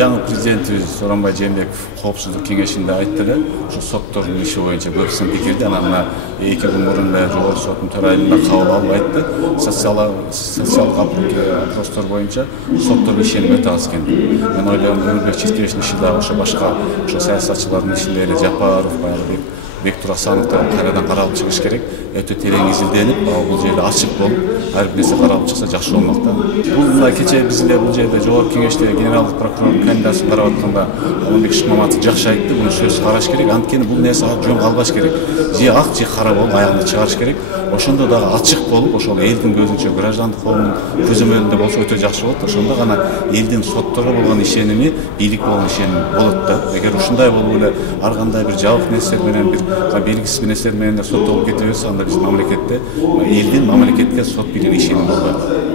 Жаңы президентибиз Сооронбай Жээнбеков Коопсуздук кеңешинде айтты эле, ушу соттордун иши боюнча көпсүн пикирди, анан мына 2 күн мурун Жогорку соттун төрайымына кабыл алып айтты. Социалдык вопростор боюнча сотторго ишеним өтө аз экен. Мен ойлойм, Өмүрбек Чистебештин иши дагы ошо башка ошо саясатчылардын ишинде эле Жапаров, баягы Бектур Асановдон кайрадан каралып чыгыш керек. Өтө терең изилденип, бул жерде ачык болуп, ар бир нерсе каралып чыкса жакшы болмок да. Бул кечээ биз эле бул жерде Жогорку кеңеште генералдык прокурордун кандидатын карап атканда Алмамбет Шыкмаматов жакшы айтты, буну сөзсүз караш керек. Анткени бул нерсе жөн калбаш керек. Же ак, же кара болуп аягында чыгарыш керек. Ошондо дагы ачык болуп, ошол элдин көзүнчө граждандык коомдун көзөмөлүндө болсо өтө жакшы болот. Ошондо гана элдин сотторго болгон ишеними, бийлик болгон ишеними болот да. Эгер ушундай болуп эле ар кандай бир жабык нерселер менен бир белгисиз нерселер менен соттолуп кете берсе, анда биздин мамлекетте элдин мамлекетке сот бийлигине ишеними болбойт.